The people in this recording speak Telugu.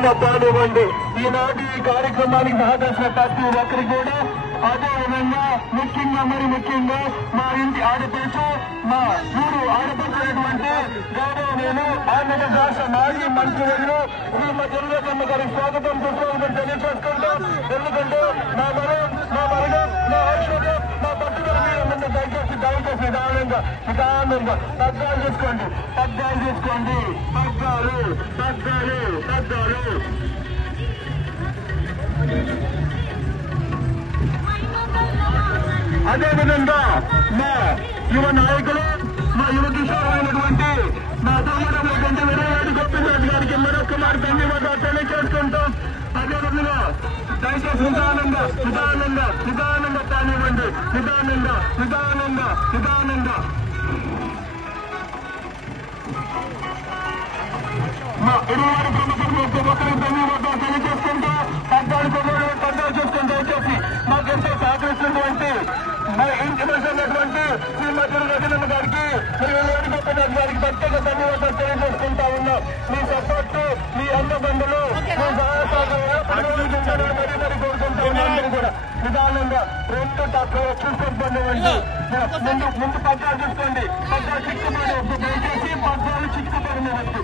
నిదానంగా కానివ్వండి. ఈనాటి ఈ కార్యక్రమానికి సహకరించిన ప్రతి ఒక్కరికి కూడా అదేవిధంగా ముఖ్యంగా మా ఇంటి ఆడపడుచు, మా ఊరు ఆడపడుతున్నటువంటి గౌరవనీయులు ఆంధ్రప్రదేశ్ రాష్ట్ర మాజీ మంత్రివర్యులు శ్రీమతి ఎల్లుగమ్మ గారికి స్వాగతం సుస్వాగతం తెలియజేసుకుంటాం. ఎందుకంటే నా బలం, నా ఐశ్వర్యం, నా పట్టుదల మీద దయచేసి నిదానంగా పగ్గాలు చేసుకోండి. అదేవిధంగా మా యువ నాయకులు, మా యువ కిషోరైనటువంటి మా తమ్ముడు వెంకటరెడ్డి గోపినాథ్ గారికి మరొకమారు ధన్యవాదాలు తెలియజేసుకుంటాం. అదేవిధంగా దయచేసి నిదానంగా కానివ్వండి. నిదానంగా మా ఇరువురు ప్రముఖులు ఒకరికి ధన్యవాదాలు తెలియజేసుకుంటూ పద్దాలు చేసుకుంటూ దయచేసి మాకెంతో సహకరిస్తున్నటువంటి మా ఇంటి ఉన్నటువంటి శ్రీమతి రజనమ్మ గారికి గోపినాథ్ గారికి ప్రత్యేక ధన్యవాదాలు తెలియజేసుకుంటా ఉన్నాం. మీ సపోర్ట్, మీ అండబంధులు, మీ సహాయ సహకారాలు మరీ కోరుకుంటా ఉన్నాం. కూడా నిదానంగా రెండు చూసుకోండి. ముందు పద్దాలు చూసుకోండి. పద్దాలు చిక్కుపడి దయచేసి పద్దాలు చిక్కుపడిన